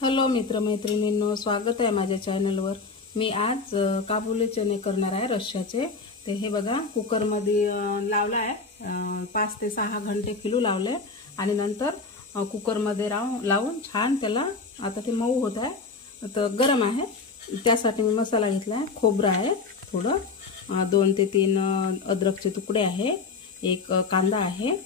Hello मित्रमैत्रिणींनो, स्वागत आहे माझ्या चॅनलवर। मी आज काबुली चणे करणार आहे रश्श्याचे। ते हे बघा कुकर मध्ये लावला आहे, 5 ते 6 घंटे किलो लावले आणि नंतर कुकर मध्ये लावून छान त्याला आता ते मऊ होत आहे। तर गरम आहे, त्यासाठी मी मसाला घेतला आहे। खोबरं आहे थोडं, 2 ते 3 अद्रकचे तुकडे आहे, एक कांदा आहे,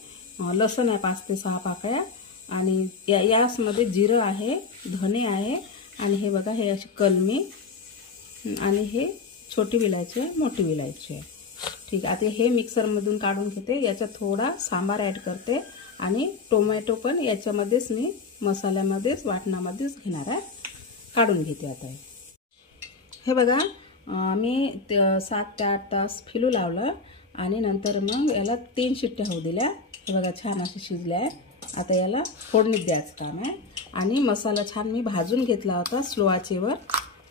लसूण आहे 5 ते 6 पाकळ्या आणि यामध्ये जिरं आहे, धने आहे आणि हे बघा हे अशी कलमी आणि हे छोटी विलायची मोठी विलायची। ठीक आहे, आता हे मिक्सर मधून काढून घेते। याच्यात थोडा सांबार ऐड करते आणि टोमॅटो पण याच्यामध्येच मी मसाल्यामध्येच वाटणामध्येच घेणार आहे, काढून घेते। आता हे बघा मी 7 ते 8 तास फिलू लावलं आणि नंतर मग याला 3 शिट्ट्या होऊ दिल्या। हे बघा छान असे शिजले आहे। आता याला फोडणीत द्यायचं काम आहे आणि मसाला छान मी भाजून घेतला होता स्लो आचेवर।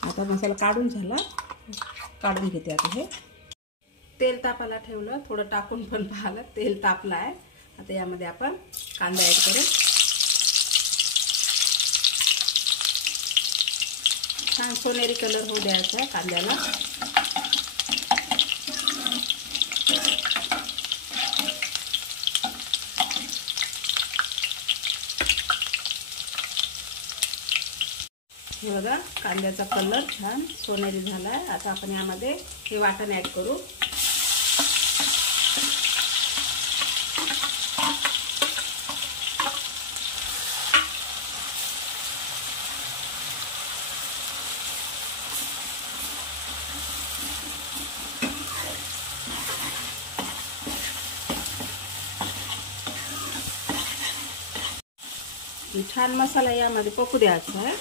आता मसाला काढून झाला, काढून घेते। आता हे तेल तापायला ठेवलं, थोडं टाकून पण पाहिलं, तेल तापलं आहे। आता यामध्ये आपण कांदा ऍड करू, छान सोनेरी कलर होऊ द्यायचा आहे कांद्याला। हे बघा कांद्याचा कलर छान सोनेरी झाला आहे। आता आपण यामध्ये हे वाटण ऍड करू। छान मसाला यामध्ये पकू द्यायचा आहे।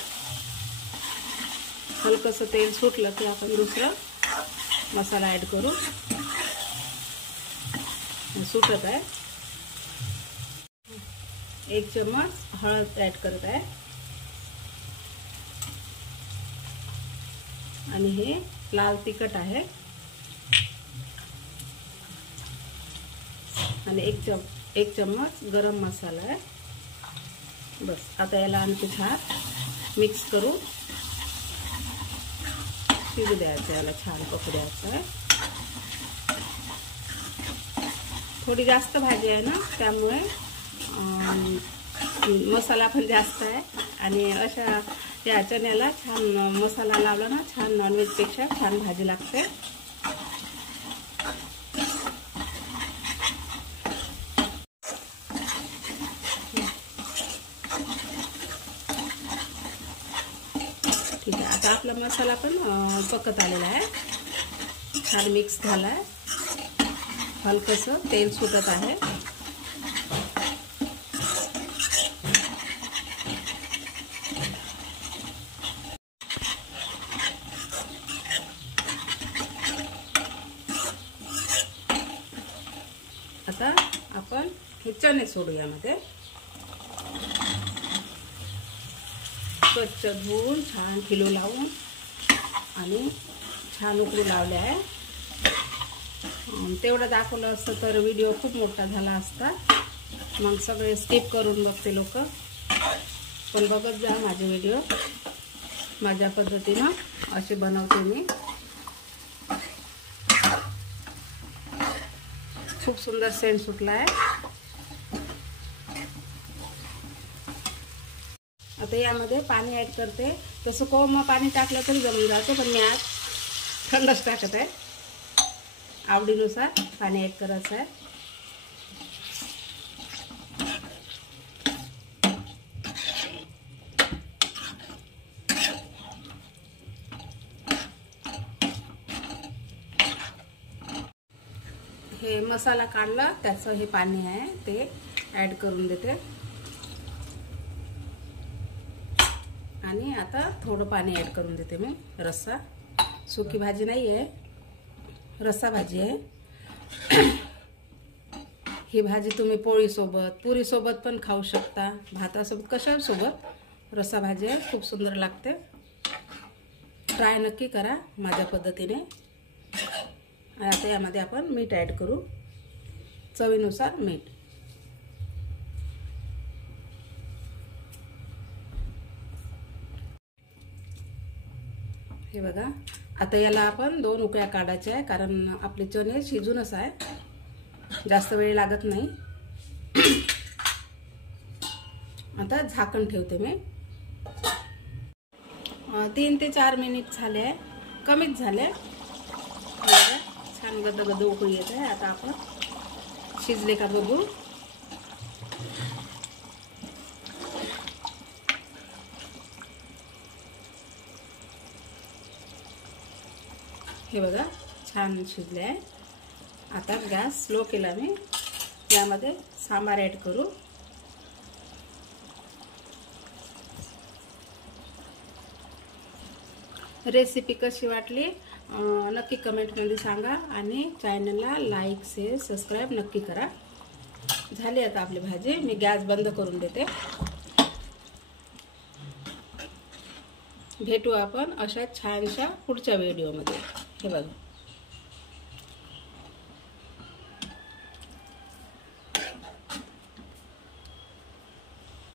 हलकसं तेल सुटलं की आपण दुसरा मसाला ऐड करू। सुटत आहे, 1 चम्मच हळद ऐड करत आहे आणि हे लाल तिखट आहे आणि 1 चम्मच गरम मसाला आहे। बस आता याला आणखी छान मिक्स करू, शिजू द्यायचं, याला छान पकू द्यायचं आहे। थोडी जास्त भाजी आहे ना, त्यामुळे मसाला पण जास्त आहे आणि अशा या चण्याला छान मसाला लावला ना, छान नॉनव्हेज पेक्षा छान भाजी लागते। ठीक आहे, आता आपला मसाला पण पकत आलेला आहे, छान मिक्स झाला आहे, हलकसं तेल सुटत आहे। आता आपण हे चणे सोडू यामध्ये, स्वच्छ धुवून छान किलो लावून आणि छान उकळी लावले आहे। तेवढं दाखवलं असतं तर व्हिडिओ खूप मोठा झाला असता, मग सगळे स्किप करून बघते लोक। पण बघत जा माझे व्हिडिओ, माझ्या पद्धतीनं असे बनवते मी। खूप सुंदर सेंट सुटला आहे। आता यामध्ये पाणी ऍड करते, तसं कोमट पाणी टाकलं तरी जमून जातं, पण मी आज थंडच टाकत आहे। आवडीनुसार पाणी ऍड करायचं आहे। हे मसाला काढला त्याचं हे पाणी आहे ते ऍड करून देते आणि आता थोडं पाणी ऍड करून देते मी। रस्सा, सुकी भाजी नाही आहे, रस्सा भाजी आहे। ही भाजी तुम्ही पोळी सोबत, पुरी सोबत पण खाऊ शकता, भातासोबत, कशासोबत रस्सा भाजी आहे, खूप सुंदर लागते। ट्राय नक्की करा माझ्या पद्धतीने। आता यामध्ये आपण मीठ ऍड करू, चवीनुसार मीठ। हे बघा, आता याला आपण 2 उकळ्या काढायच्या आहे, कारण आपले चणे शिजूनच आहे, जास्त वेळ लागत नाही. आता झाकण ठेवते मी. 3 ते 4 मिनिट झाले आहे, कमीच झाले. छान गदगद उकळी येत आहे. आता आपण शिजले का बघू. हे बघा, छान शिजले आहे. आता गॅस स्लो केला मी. यामध्ये सांबार ॲड करू. रेसिपी कशी वाटली नक्की कमेंटमध्ये सांगा आणि चॅनलला लाईक शेअर सबस्क्राईब नक्की करा. झाली आता आपली भाजी. मी गॅस बंद करून देते. भेटू आपण अशा छानशा पुढच्या व्हिडिओमध्ये. हे बघा.